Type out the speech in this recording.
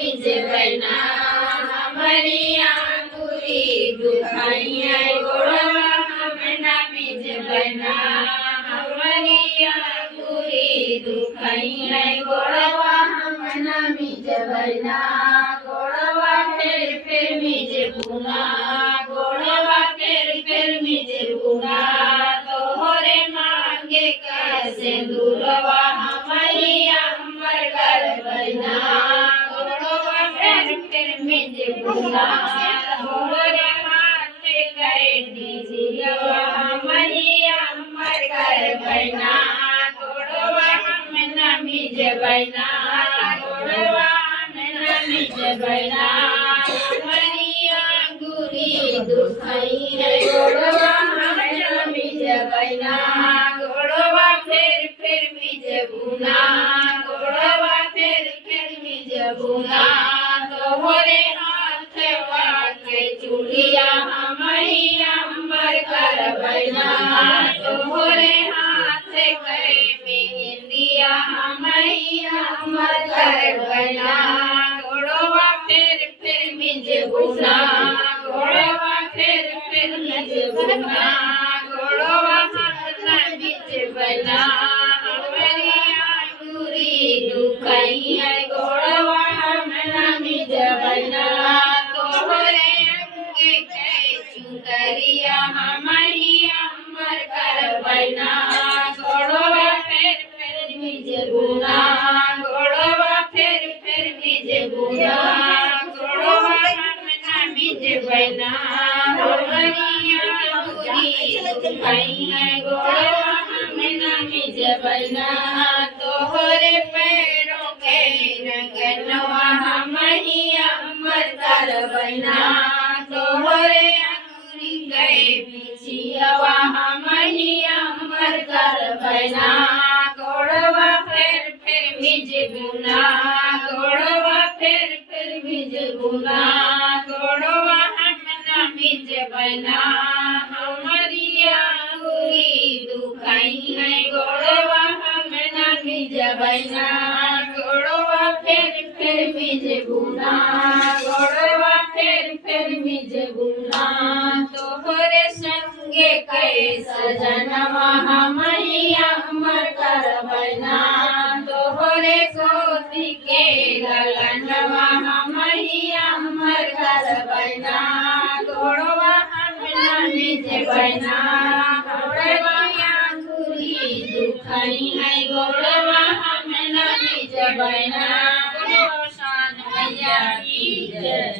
मिज बना हमारी अंगूरी दुखाइया गोड़वा हमना मिज बना हमारी अंगूरी दुखाइया गोड़वा हमना मिज बना गोड़वा फिर मिज बुना गोड़वा फिर मिज बुना तोहरे मांगे का सिंदूरवा हमारी अंबर कर बना गोड़वा फिर मिज बुना तोहरे हाथ कर दीजिएवा हमारी अंबर कर बना गोड़वा हमना मिज बना गोड़वा हमना मिज बना हमारी अंगूरी दुखाई है गोड़वा हमना मिज बना गोड़वा फिर मिज बुना गोड़वा फिर मिज बुना तोहरे हाथ वाके चूड़िया हमारी अंबर कर बना तोहरे हाथ के मेहंदिया हमारी अंबर कर बना गोड़वा फिर मिज बुना गोड़वा फिर मिज बुना गोड़वा हमना मिज बना हमारी अंगूरी दुखाई है गोड़वा हमना मिज बना तोहरे अंगे के चुनरिया हमारी अंबर कर बना गोड़वा फिर मिज बुना गोड़वा फिर मिज बुना गोड़वा हमना मिज बना हमारी अंगूरी दुखाई है गोड़वा हमना मिज बना तोहरे पैरों के रंगनवा हमारी अंबर कर बना तोहरे अंगूरी के बिछियावा हमारी अंबर कर बना गोड़वा फिर मिज बुना गोड़वा फिर मिज बुना गोड़वा हमना मिज बना हमारी अंगूरी दुखाई है गोड़वा हमना मिज बना गोड़वा फिर मिज बुना गोड़वा फिर मिज बुना तोहरे संगे के सजनवा हमारी अंबर कर बना तोहरे गोदी के ललनवा हमारी अंबर कर बना गोड़वा हमना मिज बना गोड़वा अंगूरी दुखाई है गोड़वा हमना मिज बना बोलो शान मैया की जय।